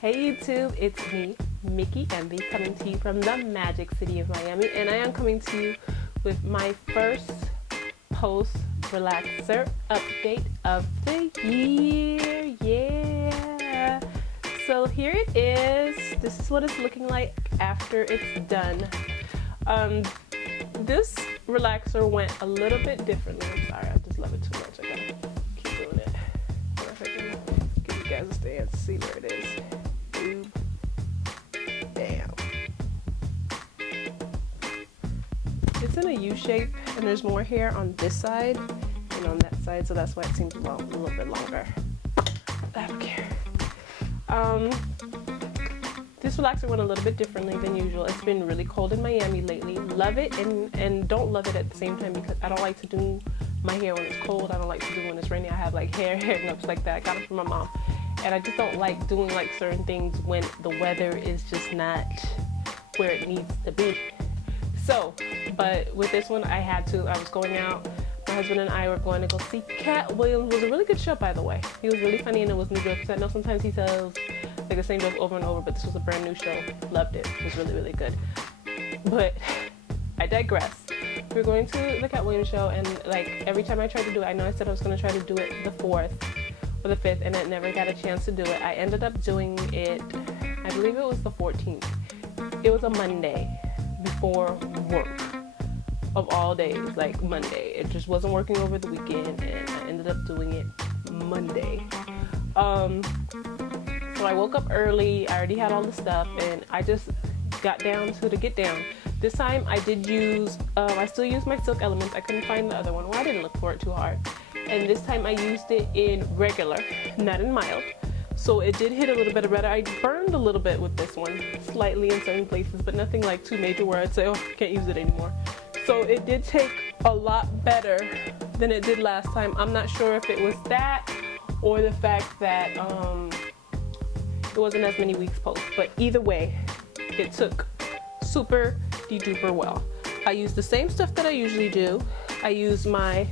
Hey YouTube, it's me, enjoy-M.E, coming to you from the magic city of Miami, and I am coming to you with my first post relaxer update of the year. Yeah, so here it is. This is what it's looking like after it's done. This relaxer went a little bit differently. I'm sorry, I just love it too much. I gotta keep doing it. If I can give you guys a stance, see where it is. Damn. It's in a U shape, and there's more hair on this side and on that side, so that's why it seems a little bit longer. I don't care. This relaxer went a little bit differently than usual. It's been really cold in Miami lately. Love it and don't love it at the same time, because I don't like to do my hair when it's cold. I don't like to do when it's rainy. I have like hair nuts like that. I got it from my mom. And I just don't like doing like certain things when the weather is just not where it needs to be. So, but with this one, I had to. I was going out. My husband and I were going to go see Cat Williams. It was a really good show, by the way. He was really funny, and it was new jokes. I know sometimes he tells like the same joke over and over, but this was a brand new show. Loved it. It was really, really good. But I digress. We were going to the Cat Williams show, and like every time I tried to do it, I know I said I was going to try to do it the 4th or the 5th, and I never got a chance to do it. I ended up doing it, I believe it was the 14th. It was a Monday before work of all days, like Monday. It just wasn't working over the weekend, and I ended up doing it Monday. So I woke up early. I already had all the stuff, and I just got down to the get down. This time I did use, I still use my Silk Elements. I couldn't find the other one. Well, I didn't look for it too hard. And this time I used it in regular, not in mild. So it did hit a little bit better. I burned a little bit with this one, slightly in certain places, but nothing like too major where I'd say, oh, I can't use it anymore. So it did take a lot better than it did last time. I'm not sure if it was that or the fact that it wasn't as many weeks post, but either way, it took super duper well. I used the same stuff that I usually do. I used my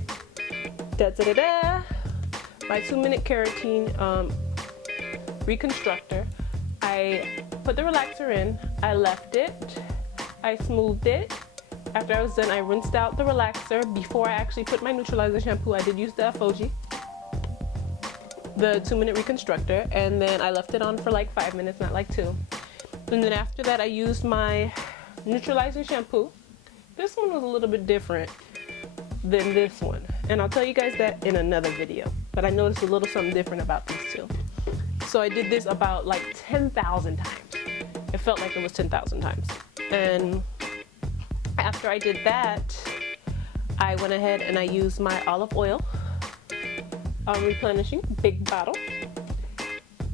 my 2-minute keratin reconstructor. I put the relaxer in, I left it, I smoothed it. After I was done, I rinsed out the relaxer. Before I actually put my neutralizer shampoo, I did use the FOG, the 2-minute reconstructor, and then I left it on for like 5 minutes, not like 2. And then after that, I used my neutralizing shampoo. This one was a little bit different than this one, and I'll tell you guys that in another video, but I noticed a little something different about these two. So I did this about like 10,000 times. It felt like it was 10,000 times. And after I did that, I went ahead and I used my olive oil replenishing big bottle,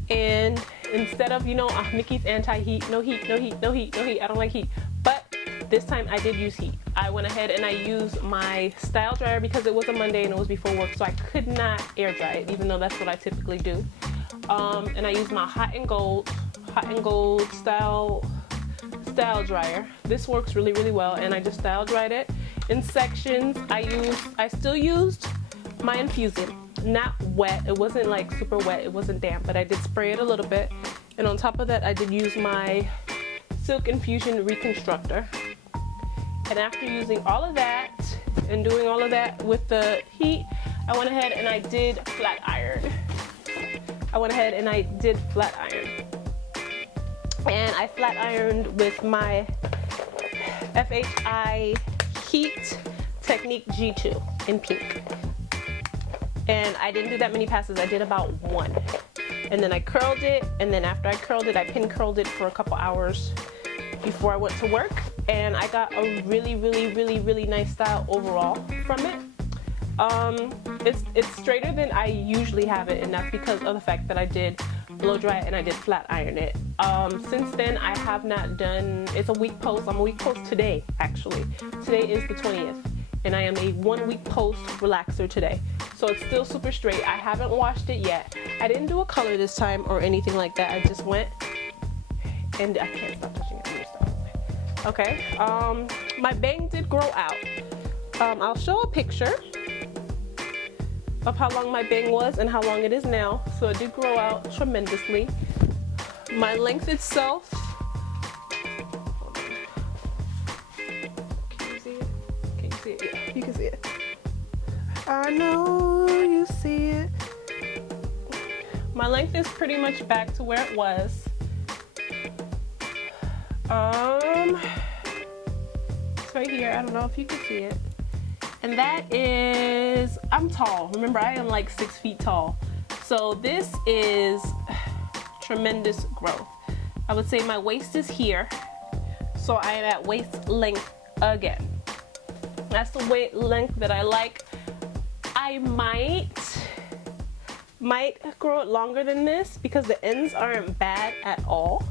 and instead of, you know, Mickey's anti-heat, no heat, no heat, no heat, no heat, I don't like heat, but this time I did use heat. I went ahead and I used my style dryer because it was a Monday and it was before work, so I could not air dry it, even though that's what I typically do. And I used my hot and gold style dryer. This works really, really well, and I just style dried it in sections. I still used my infusant, not wet. It wasn't like super wet, it wasn't damp, but I did spray it a little bit. And on top of that, I did use my Silk Infusion Reconstructor. And after using all of that and doing all of that with the heat, I went ahead and I did flat iron. And I flat ironed with my FHI Heat Technique G2 in pink. And I didn't do that many passes. I did about 1. And then I curled it, and then after I curled it, I pin curled it for a couple hours before I went to work, and I got a really, really, really, really nice style overall from it. It's straighter than I usually have it, and that's because of the fact that I did blow dry it and I did flat iron it. Since then, I have not done, it's a week post. I'm a week post today, actually. Today is the 20th, and I am a 1 week post relaxer today. So it's still super straight. I haven't washed it yet. I didn't do a color this time or anything like that. I just went, and I can't stop touching it. Okay, my bang did grow out. I'll show a picture of how long my bang was and how long it is now. So it did grow out tremendously. My length itself, can you see it? Can you see it? Yeah, you can see it. I know you see it. My length is pretty much back to where it was. It's right here. I don't know if you can see it. And that is, I'm tall. Remember, I am like 6 feet tall. So this is tremendous growth. I would say my waist is here. So I am at waist length again. That's the weight length that I like. I might grow it longer than this because the ends aren't bad at all.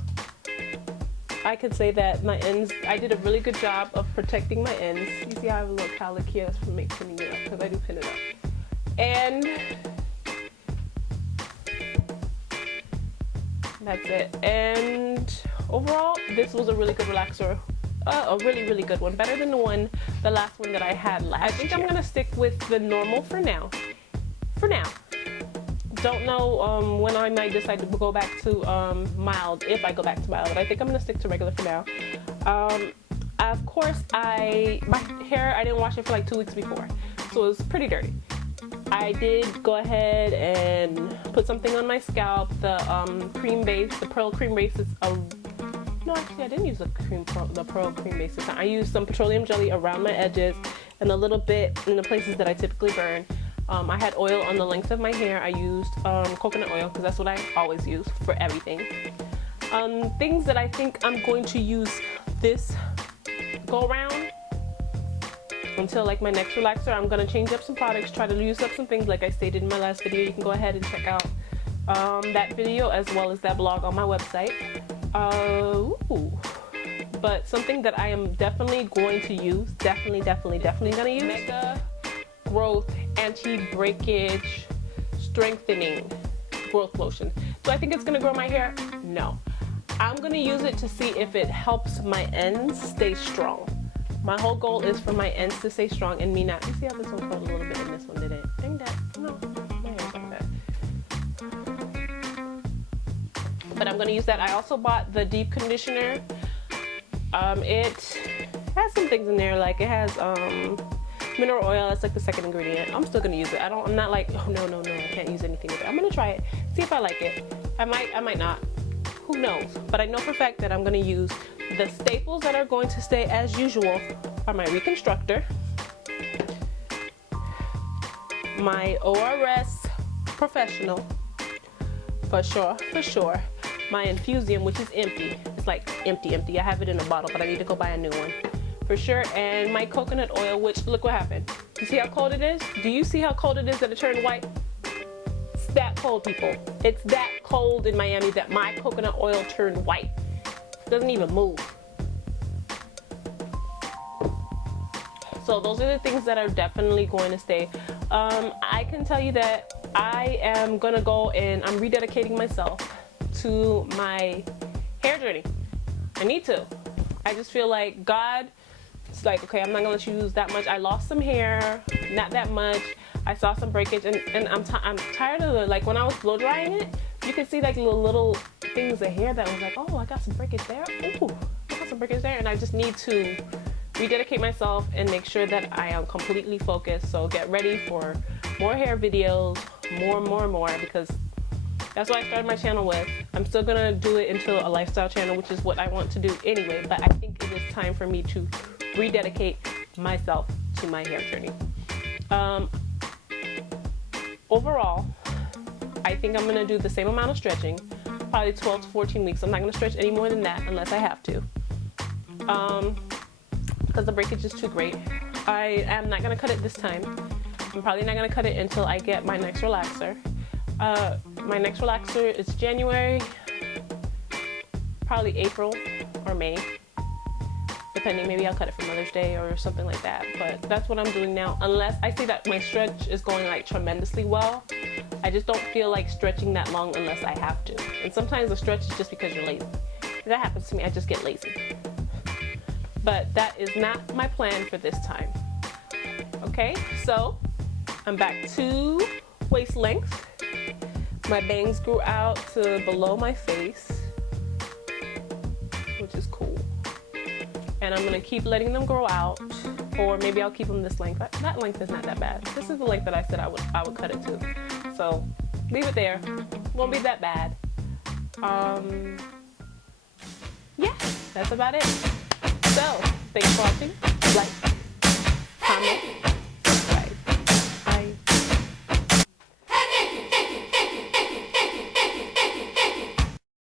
I could say that my ends, I did a really good job of protecting my ends. You see how I have a little cowlick here? That's from pinning it up because I do pin it up. And that's it. And overall, this was a really good relaxer. A really, really good one. Better than the last one that I had last year. I think I'm going to stick with the normal for now. Don't know when I might decide to go back to mild, if I go back to mild, but I think I'm going to stick to regular for now. Of course, my hair, I didn't wash it for like 2 weeks before, so it was pretty dirty. I did go ahead and put something on my scalp, the cream base, the pearl cream base is no, actually I didn't use the pearl cream base this time. I used some petroleum jelly around my edges and a little bit in the places that I typically burn. I had oil on the length of my hair. I used coconut oil because that's what I always use for everything. Things that I think I'm going to use this go around until like my next relaxer. I'm going to change up some products, try to use up some things like I stated in my last video. You can go ahead and check out that video as well as that blog on my website. But something that I am definitely going to use, definitely going to use, Mega Growth Anti-Breakage Strengthening Growth Lotion. Do I think it's going to grow my hair? No. I'm going to use it to see if it helps my ends stay strong. My whole goal is for my ends to stay strong and me not. You see how this one curled a little bit and this one didn't? Ain't that? No, my hair's like that. But I'm going to use that. I also bought the deep conditioner. It has some things in there, like it has mineral oil. That's like the second ingredient. I'm still going to use it. I'm not like, oh no, I can't use anything with it. I'm going to try it, see if I like it. I might not. Who knows? But I know for a fact that I'm going to use the staples that are going to stay as usual are my Reconstructor, my ORS Professional, for sure, my Infusium, which is empty. It's like empty. I have it in a bottle, but I need to go buy a new one for sure. And my coconut oil, which look what happened. You see how cold it is? Do you see how cold it is that it turned white? It's that cold, people. It's that cold in Miami that my coconut oil turned white. It doesn't even move. So those are the things that are definitely going to stay. I can tell you that I am gonna go and I'm rededicating myself to my hair journey. I need to. I just feel like God, it's like, okay, I'm not gonna let you use that much. I lost some hair, not that much. I saw some breakage, and I'm tired of the, like when I was blow drying it, you could see like little things of hair that was like, oh, I got some breakage there. Ooh, I got some breakage there, and I just need to rededicate myself and make sure that I am completely focused. So get ready for more hair videos, more, because that's what I started my channel with. I'm still gonna do it until a lifestyle channel, which is what I want to do anyway, but I think it is time for me to rededicate myself to my hair journey. Overall, I think I'm gonna do the same amount of stretching, probably 12 to 14 weeks. I'm not gonna stretch any more than that unless I have to, because the breakage is too great. I am not gonna cut it this time. I'm probably not gonna cut it until I get my next relaxer. My next relaxer is January, probably April or May, depending. Maybe I'll cut it for Mother's Day or something like that, but that's what I'm doing now. Unless I see that my stretch is going like tremendously well, I just don't feel like stretching that long unless I have to. And sometimes the stretch is just because you're lazy. If that happens to me, I just get lazy. But that is not my plan for this time. Okay, so I'm back to waist length. My bangs grew out to below my face. and I'm gonna keep letting them grow out, or maybe I'll keep them this length. That length is not that bad. This is the length that I said I would cut it to. So leave it there. Won't be that bad. Yeah, that's about it. So thanks for watching. Like, comment,